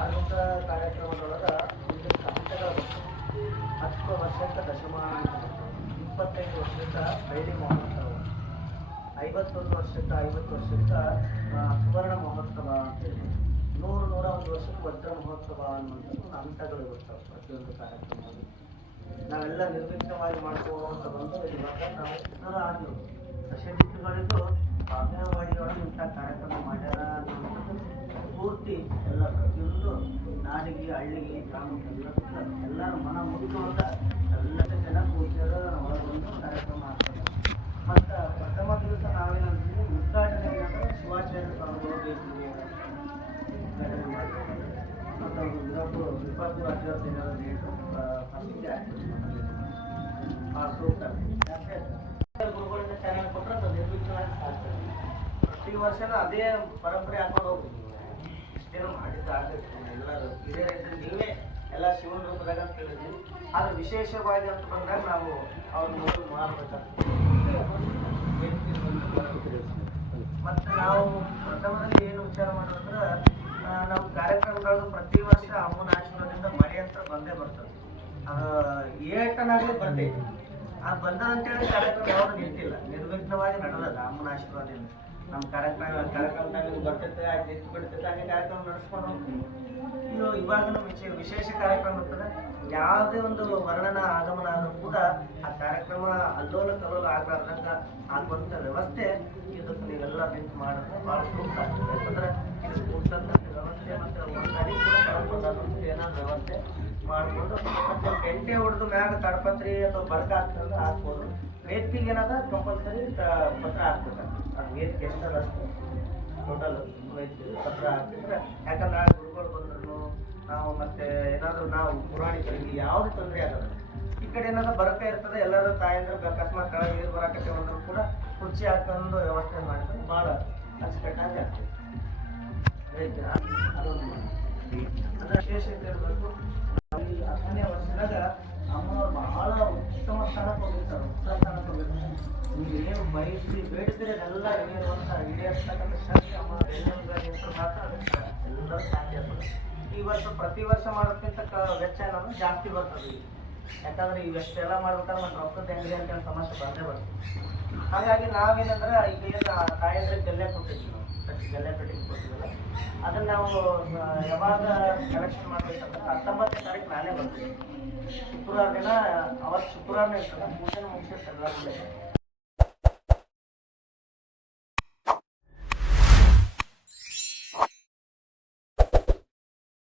ಧಾರ್ಮಿಕ ಕಾರ್ಯಕ್ರಮದೊಳಗ ಒಂದು ಕಂಠದ ಹತ್ತು ವರ್ಷಕ್ಕ ದಶಮಾನ. ಇಪ್ಪತ್ತೈದು ವರ್ಷಕ್ಕೆ ಬೈಲಿ ಮಹೋತ್ಸವ. ಐವತ್ತೊಂದು ವರ್ಷಕ್ಕೆ ಐವತ್ತು ವರ್ಷಕ್ಕೆ ಸುವರ್ಣ ಮಹೋತ್ಸವ ಅಂತ ಹೇಳಿ. ನೂರು ನೂರ ಒಂದು ವರ್ಷಕ್ಕೆ ವಜ್ರ ಮಹೋತ್ಸವ ಅನ್ನುವಂಥದ್ದು ಒಂದು ಹಂತಗಳು ಇರ್ತವೆ ಪ್ರತಿಯೊಂದು ಕಾರ್ಯಕ್ರಮದಲ್ಲಿ. ನಾವೆಲ್ಲ ನಿರ್ವಿಘ್ನವಾಗಿ ಮಾಡ್ಕೋತ ಬಂದು ಇವಾಗ ನಾವು ಇತರ ಆದ್ವು ದಶದಿಕ್ಕುಗಳಿದ್ದು ಬಾಗೇವಾಡಿಯೊಳಗೆ ಇಂಥ ಕಾರ್ಯಕ್ರಮ ಮಾಡ್ಯಾರ ಅನ್ನುವಂಥದ್ದು ಪೂರ್ತಿ ಎಲ್ಲ ಪ್ರತಿಯೊಂದು ನಾಡಿಗೆ ಹಳ್ಳಿಗೆ ಗ್ರಾಮಕ್ಕೆಲ್ಲ ಎಲ್ಲರ ಮನ ಮುಗಿದೊಳಗ ಎಲ್ಲ ಜನ ಕೂತಾರ ಒಳಗೊಂಡು ಕಾರ್ಯಕ್ರಮ ಮಾಡ್ತಾರೆ ಮತ್ತು ಪ್ರಥಮ ದಿವಸ ನಾವೇನಂತೀವಿ ಉದ್ಘಾಟನೆ ಏನಂದ್ರೆ ಶಿವಾಚಾರ್ಯ ಸ್ವಾಮಿಗಳು ಬೇಸಿಗೆ ಉದ್ಘಾಟನೆ ಮಾಡ್ತಾರೆ. ಮತ್ತು ಆಗ್ತದೆ ಆ ಸೂಕ್ತ ಗುರುಗಳಿಂದ ಕೊಟ್ಟರೆ ಅದು ನಿರ್ವಿಘ್ನವಾಗಿ ಸಾಗ್ತದೆ ಪ್ರತಿ ವರ್ಷನೂ ಅದೇ ಪರಂಪರೆ ಹಾಕೊಂಡು ಹೋಗ್ತೀವಿ ಇಷ್ಟೇನು ನೀವೇ ಎಲ್ಲ ಶಿವನ ರೂಪದಾಗ ಅಂತ ಹೇಳಿದ್ವಿ. ಆದ್ರೆ ವಿಶೇಷವಾಗಿ ಅಂತ ಬಂದಾಗ ನಾವು ಅವ್ರನ್ನ ಮೊದಲು ಮಾಡ್ಬೇಕಾಗ್ತದೆ ಮತ್ತು ನಾವು ಪ್ರಥಮದಲ್ಲಿ ಏನು ವಿಚಾರ ಮಾಡೋದಂದ್ರೆ ನಮ್ಮ ಕಾರ್ಯಕ್ರಮಗಳು ಪ್ರತಿ ವರ್ಷ ಅಮ್ಮನ ಆಶೀರ್ವಾದದಿಂದ ಮಳೆ ಅಂತ ಬಂದೇ ಬರ್ತದೆ. ಅದು ಏಟನಾಗಲಿ ಬರ್ತೈತಿ. ಆ ಬಂದ ಅಂತೇಳಿ ಕಾರ್ಯಕ್ರಮ ಯಾವಾಗ ನಿಂತಿಲ್ಲ. ನಿರ್ವಿಘ್ನವಾಗಿ ನಡೆದದ ಅಮ್ಮನ ಆಶೀರ್ವಾದದಿಂದ. ನಮ್ಮ ಕಾರ್ಯಕ್ರಮ ಕಾರ್ಯಕ್ರಮದಾಗ ಬರ್ತೈತೆ ನಿಂತು ಬಿಡ್ತೈತೆ, ಹಾಗೆ ಕಾರ್ಯಕ್ರಮ ನಡೆಸ್ಕೊಂಡು ಹೋಗ್ತೀವಿ. ಇದು ಇವಾಗ ವಿಶೇಷ ವಿಶೇಷ ಕಾರ್ಯಕ್ರಮ ಇರ್ತದೆ. ಯಾವುದೇ ಒಂದು ವರ್ಣನ ಆಗಮನ ಆದರೂ ಕೂಡ ಆ ಕಾರ್ಯಕ್ರಮ ಅಲ್ಲೋಲ ಕಲ್ಲೋಲ ಆಗಲಾರ್ದಂಗ ಆಗುವಂಥ ವ್ಯವಸ್ಥೆ ಇದಕ್ಕೆ ನೀವೆಲ್ಲ ನಿಂತು ಮಾಡೋದು ಭಾಳ ಸೂಕ್ತ ಯಾಕಂದ್ರೆ ಇದು ಕೂತಂತ ವ್ಯವಸ್ಥೆ ಮತ್ತು ಒಂದು ಕಡೆ ಕೂಡ ಕಳ್ಕೊಂಡಾದಂಥ ಏನಾದ್ರು ವ್ಯವಸ್ಥೆ ಮಾಡ್ಬೋದು ಮತ್ತು ಗಂಟೆ ಹೊಡೆದು ಮ್ಯಾಗ ತಡಪತ್ರಿ ಅಥವಾ ಬರ್ಕ ಹಾಕ್ತಂದ್ರೆ ಹಾಕ್ಬೋದು. ವೇದಿಕೆಗೆ ಏನದ ಕಂಪಲ್ಸರಿ ಪತ್ರ ಹಾಕ್ಬೇಕು. ಅದು ಏನು ಎಷ್ಟದ ಅಷ್ಟು. ಟೋಟಲ್ ಪತ್ರ ಹಾಕಿದ್ರೆ ಯಾಕಂದ್ರೆ ಗುರುಗಳು ಬಂದ್ರು ನಾವು ಮತ್ತೆ ಏನಾದರೂ ನಾವು ಪುರಾಣಿಕರಿಗೆ ಯಾವುದೇ ತೊಂದರೆ ಆಗಲ್ಲ. ಈ ಕಡೆ ಏನಾದ್ರು ಬರಕ ಇರ್ತದೆ, ಎಲ್ಲರೂ ತಾಯಂದ್ರೆ ಅಕಸ್ಮಾತ್ ಕೆಳಗೆ ನೀರು ಬರಕತ್ತೆ ಬಂದರೂ ಕೂಡ ಕುರ್ಚಿ ಹಾಕೊಂಡು ವ್ಯವಸ್ಥೆ ಮಾಡಿದ್ರೆ ಭಾಳ ಅಚ್ಚುಕಟ್ಟಾಗಿ ಆಗ್ತದೆ. ಅದೊಂದು ವಿಶೇಷತೆ ಇರಬೇಕು ಬಯಸಿ ಬೇಡಿದ್ರೆ ಎಲ್ಲ ಹೆಸರು ಮಾತ್ರ ಎಲ್ಲರೂ ಸಾಧ್ಯ ಈ ವರ್ಷ ಪ್ರತಿ ವರ್ಷ ಮಾಡೋದಕ್ಕಿಂತ ವೆಚ್ಚ ಅನ್ನೋದು ಜಾಸ್ತಿ ಬರ್ತದೆ. ಯಾಕಂದ್ರೆ ಇವೆಷ್ಟೆಲ್ಲ ಮಾಡ್ಬೇಕಾದ್ರೆ ನಮ್ಮ ರೊಕ್ಕದ ಹೆಂಗೆ ಅಂತ ಸಮಸ್ಯೆ ಬಂದೇ ಬರ್ತದೆ ಹಾಗಾಗಿ ನಾವೇನಂದ್ರೆ ಈಗ ಏನು ತಾಯಂದ್ರೆ ಗಲ್ಲೆ ಕೊಟ್ಟಿದ್ವಿ ನಾವು ಗಲ್ಲೆ ಪೆಟ್ಟಿಗೆ ಕೊಟ್ಟಿದ್ವಲ್ಲ ಅದನ್ನ ನಾವು ಯಾವಾಗ ಕಲೆಕ್ಷನ್ ಮಾಡ್ಬೇಕಂದ್ರೆ ಹತ್ತೊಂಬತ್ತನೇ ತಾರೀಕು ನಾನೇ ಬರ್ತೀವಿ ಶುಕ್ರವಾರ ದಿನ, ಅವತ್ತು ಶುಕ್ರವಾರನೇ ಇರ್ತದೆ. ಪೂಜೆ ಮುಗಿಸಿರ್ತಾರೆ